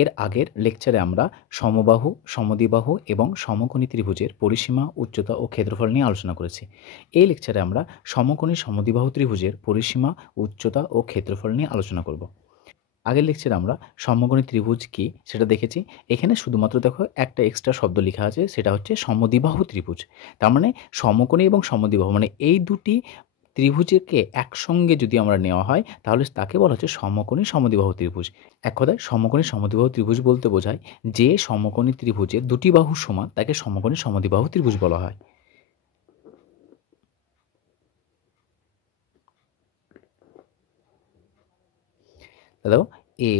এর আগের লেকচারে আমরা সমবাহু, সমদ্বিবাহু এবং সমকোণী ত্রিভুজের পরিসীমা, উচ্চতা ও ক্ষেত্রফল নিয়ে আলোচনা করেছি। এই লেকচারে আমরা সমকোণী সমদ্বিবাহু ত্রিভুজের পরিসীমা, উচ্চতা ও ক্ষেত্রফল নিয়ে আলোচনা করব। আগের লেকচারে আমরা সমকোণী ত্রিভুজ কী সেটা দেখেছি। এখানে শুধুমাত্র দেখো একটা এক্সট্রা শব্দ লেখা আছে, সেটা হচ্ছে সমদ্বিবাহু ত্রিভুজ। তার মানে সমকোণী এবং সমদ্বিবাহু মানে এই দুটি ত্রিভুজকে একসঙ্গে যদি আমরা নেওয়া হয় তাহলে তাকে বলা হচ্ছে সমকোণী সমদ্বিবাহু ত্রিভুজ। এক কথায় সমকোণী সমদ্বিবাহু ত্রিভুজ বলতে বোঝায় যে সমকোণী ত্রিভুজের দুটি বাহু সমান তাকে সমকোণী সমদ্বিবাহু ত্রিভুজ বলা হয়। দেখো এ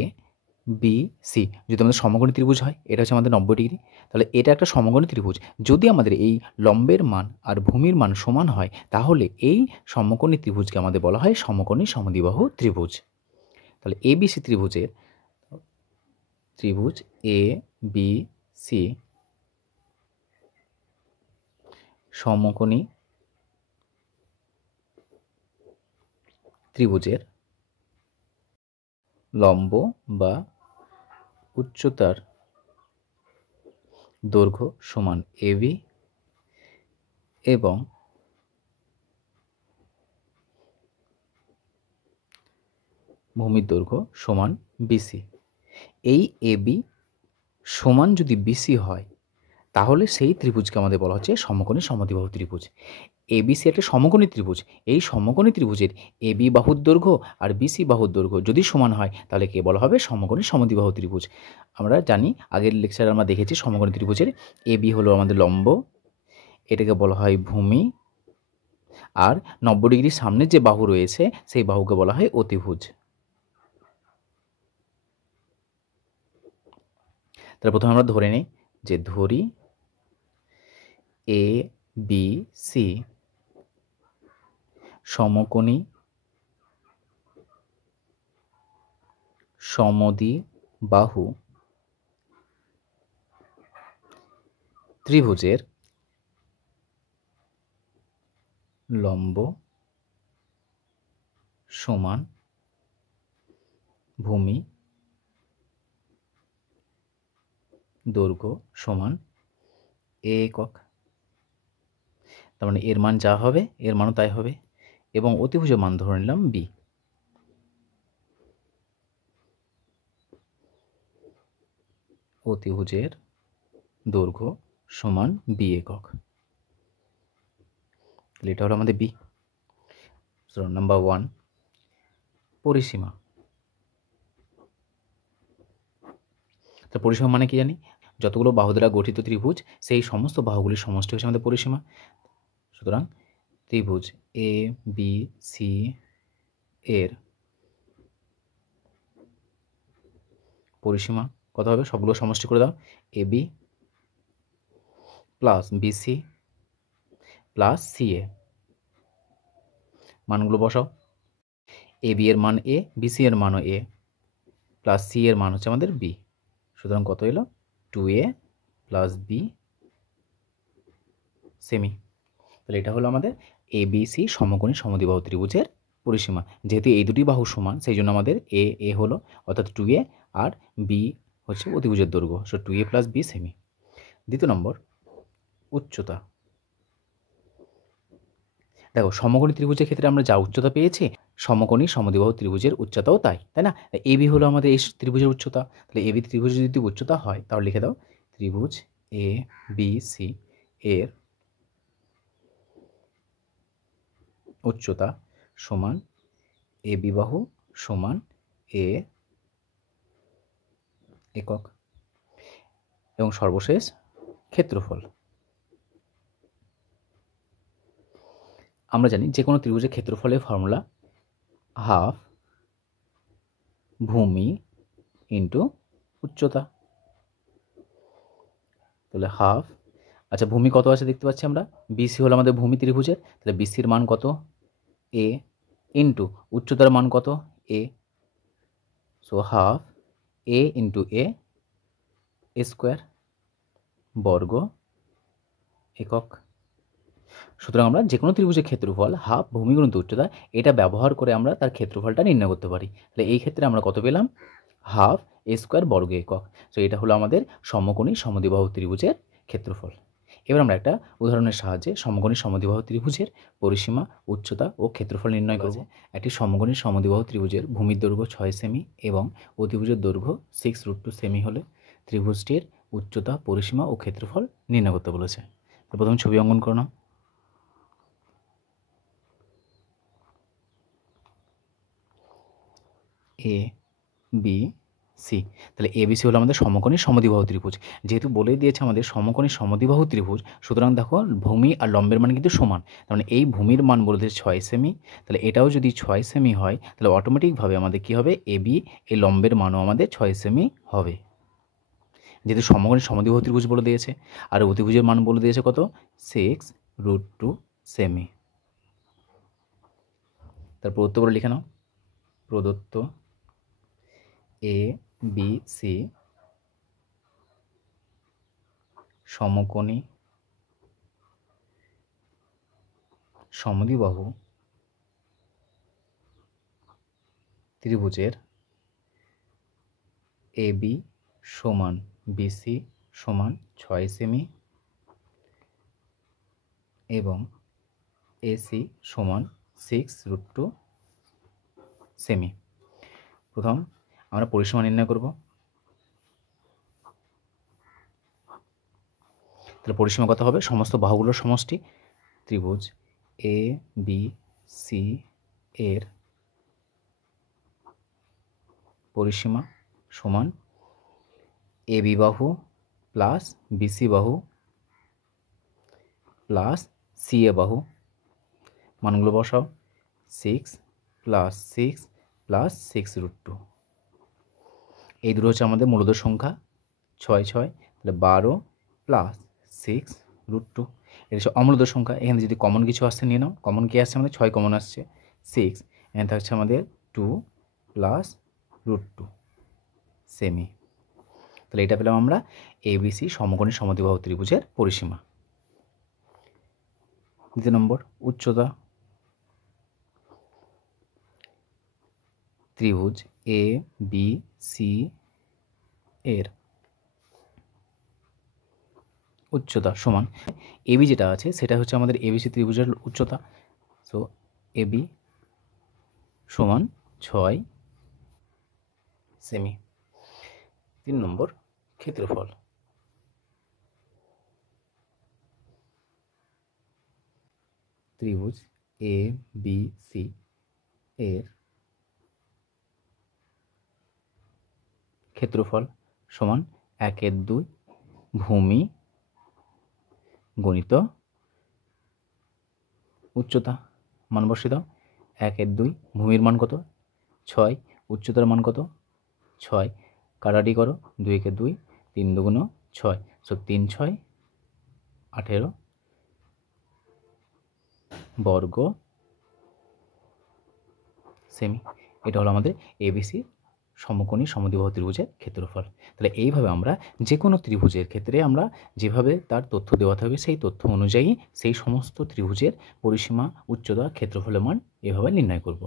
বি সি যদি আমাদের সমকোণী ত্রিভুজ হয়, এটা হচ্ছে আমাদের 90 ডিগ্রি, তাহলে এটা একটা সমকোণী ত্রিভুজ। যদি আমাদের এই লম্বের মান আর ভূমির মান সমান হয় তাহলে এই সমকোণী ত্রিভুজকে আমাদের বলা হয় সমকোণী সমদ্বিবাহু ত্রিভুজ। তাহলে এ বি সি ত্রিভুজ এ বি সি সমকোণী ত্রিভুজের লম্ব বা উচ্চতার দৈর্ঘ্য সমান এবি এবং ভূমির দৈর্ঘ্য সমান বিসি। এই এবি সমান যদি বিসি হয় তাহলে সেই ত্রিভুজকে আমাদের বলা হচ্ছে সমকোণী সমদ্বিবাহু ত্রিভুজ। এবিসি একটা সমকোণী ত্রিভুজ। এই সমকোণী ত্রিভুজের এবি বাহুর দৈর্ঘ্য আর বিসি বাহুর দৈর্ঘ্য যদি সমান হয় তাহলে কে বলা হবে সমকোণী সমদ্বিবাহু ত্রিভুজ। আমরা জানি আগের লেকচারে আমরা দেখেছি সমকোণী ত্রিভুজের এবি হলো আমাদের লম্ব, এটাকে বলা হয় ভূমি, আর 90 ডিগ্রির সামনে যে বাহু রয়েছে সেই বাহুকে বলা হয় অতিভুজ। তাহলে প্রথমে আমরা ধরে নিই যে ধরি এ বি সি সমকোণী সমদ্বিবাহু ত্রিভুজের লম্ব সমান ভূমি দৈর্ঘ্য সমান এ একক। তার মানে এর মান যা হবে এর মানও তাই হবে, এবং অতিভুজের মান ধরে নিলাম বি। অতিভুজের দৈর্ঘ্য সমান বি একক। এটা হলো আমাদের বি। নাম্বার 1 পরিসীমা। তো পরিসীমা মানে কি জানি, যতগুলো বাহু দ্বারা গঠিত ত্রিভুজ সেই সমস্ত বাহুগুলির সমষ্টি হচ্ছে আমাদের পরিসীমা। সুতরাং ত্রিভুজ এ বি সি এর পরিসীমা কত হবে, সবগুলো সমষ্টি করে দাও। A B plus BC plus C A, মানগুলো বসাও। এ বি এর মান এ, বিসি এর মানও এ, প্লাস সি এর মান হচ্ছে আমাদের বি। সুতরাং কত এলো 2a প্লাস বি সেমি। তাহলে এটা হলো আমাদের এ বি সি সমকোণী সমদ্বিবাহু ত্রিভুজের পরিসীমা। যেহেতু এই দুটি বাহু সমান সেই জন্য আমাদের এ হলো অর্থাৎ 2a আর বি হচ্ছে অতিভুজের দৈর্ঘ্য, so 2a plus B semi. দ্বিতীয় নম্বর উচ্চতা। দেখো সমকোণী ত্রিভুজের ক্ষেত্রে আমরা যা উচ্চতা পেয়েছি সমকোণী সমদ্বিবাহু ত্রিভুজের উচ্চতাও তাই, তাই না? এ বি হলো আমাদের এই ত্রিভুজের উচ্চতা, তাহলে এ বি ত্রিভুজের যদি উচ্চতা হয় তাহলে লিখে দাও ত্রিভুজ এ বি সি এর উচ্চতা সমান এ বি বাহু সমান এ একক। এবং সর্বশেষ ক্ষেত্রফল। আমরা জানি যে কোনো ত্রিভুজের ক্ষেত্রফলের ফর্মুলা হাফ ভূমি ইন্টু উচ্চতা। তাহলে হাফ, আচ্ছা ভূমি কত আছে দেখতে পাচ্ছি আমরা, বিসি হলো আমাদের ভূমি ত্রিভুজের, তাহলে বিসির মান কত এ ইন্টু উচ্চতার মান কত এ, সো হাফ এ ইন্টু এ স্কোয়ার বর্গ একক। সুতরাং আমরা যে কোনো ত্রিভুজের ক্ষেত্রফল হাফ ভূমি গুণিত উচ্চতা এটা ব্যবহার করে আমরা তার ক্ষেত্রফলটা নির্ণয় করতে পারি। তাহলে এই ক্ষেত্রে আমরা কত পেলাম হাফ এ স্কোয়ার বর্গ একক। তো এটা হলো আমাদের সমকোণী সমদ্বিবাহু ত্রিভুজের ক্ষেত্রফল। এবার আমরা একটা উদাহরণের সাহায্যে সমকোণী সমদ্বিবাহু ত্রিভুজের পরিসীমা, উচ্চতা ও ক্ষেত্রফল নির্ণয় করব। একটি সমকোণী সমদ্বিবাহু ত্রিভুজের ভূমির দৈর্ঘ্য 6 সেমি এবং অতিভুজের দৈর্ঘ্য 6√2 সেমি হলে ত্রিভুজটির উচ্চতা, পরিসীমা ও ক্ষেত্রফল নির্ণয় করতে বলেছে। তো প্রথমে ছবি অঙ্কন করে নাও। এ বি সি, তাহলে এবিসি হলো আমাদের সমকোণী সমদ্বিবাহু ত্রিভুজ। যেহেতু বলেই দিয়েছে আমাদের সমকোণী সমদ্বিবাহু ত্রিভুজ, সুতরাং দেখো ভূমি আর লম্বের মান কিন্তু সমান। তার মানে এই ভূমির মান বলে দিয়েছে 6 সেমি, তাহলে এটাও যদি 6 সেমি হয় তাহলে অটোমেটিকভাবে আমাদের কী হবে, এবি এই লম্বের মানও আমাদের 6 সেমি হবে, যেহেতু সমকোণী সমদ্বিবাহু ত্রিভুজ বলে দিয়েছে। আর অতিভুজের মান বলে দিয়েছে কত, 6√2 সেমি। তার প্রদত্ত করে লিখে নাও। প্রদত্ত এ বি সি সমকোণী সমদ্বিবাহু ত্রিভুজের এ বি সমান বিসি সমান 6 সেমি এবং এসি সমান 6√2 সেমি। প্রথম আমরা পরিসীমা নির্ণয় করব। তাহলে পরিসীমা কত হবে, সমস্ত বাহুগুলোর সমষ্টি ত্রিভুজ এ বি সি এর পরিসীমা সমান এ বি বাহু প্লাস বিসি বাহু প্লাস সি এ বাহু, মানগুলো বসাও। 6 + 6 + 6√2, এই দুটো হচ্ছে আমাদের মূলদের সংখ্যা 6 6, তাহলে 12 + 6√2, এটা হচ্ছে অমূলদের সংখ্যা। এখানে যদি কমন কিছু আসছে নিয়ে নাও। কমন কি আসছে আমাদের, 6 কমন আসছে, 6, এখানে থাকছে আমাদের 2 + √2 সেমি। তাহলে এটা পেলাম আমরা এবিসি সমকোণী সমদ্বিবাহু ত্রিভুজের পরিসীমা। দ্বিতীয় নম্বর, উচ্চতা। ত্রিভুজ এ বি সি এর উচ্চতা সমান এবি যেটা আছে সেটা হচ্ছে আমাদের এবিসি ত্রিভুজের উচ্চতা। সো এবি সমান 6 সেমি। 3 নম্বর, ক্ষেত্রফল। ত্রিভুজ এ বি সি এর ক্ষেত্রফল সমান 1/2 ভূমি গণিত উচ্চতা। মান বসিয়ে দাও। 1/2 ভূমির মান কত, 6, উচ্চতার মান কত, 6, কাটাকাটি করো, 2 × 2, 3 × 2 = 6, সো 3 × 6 = 18 বর্গ সেমি। এটা হলো আমাদের এবিসি সমকোণী সমদ্বিবাহু ত্রিভুজের ক্ষেত্রফল। তাহলে এইভাবে আমরা যে কোনো ত্রিভুজের ক্ষেত্রে আমরা যেভাবে তার তথ্য দেওয়া থাকবে সেই তথ্য অনুযায়ী সেই সমস্ত ত্রিভুজের পরিসীমা, উচ্চতা, ক্ষেত্রফলের মান এভাবে নির্ণয় করব।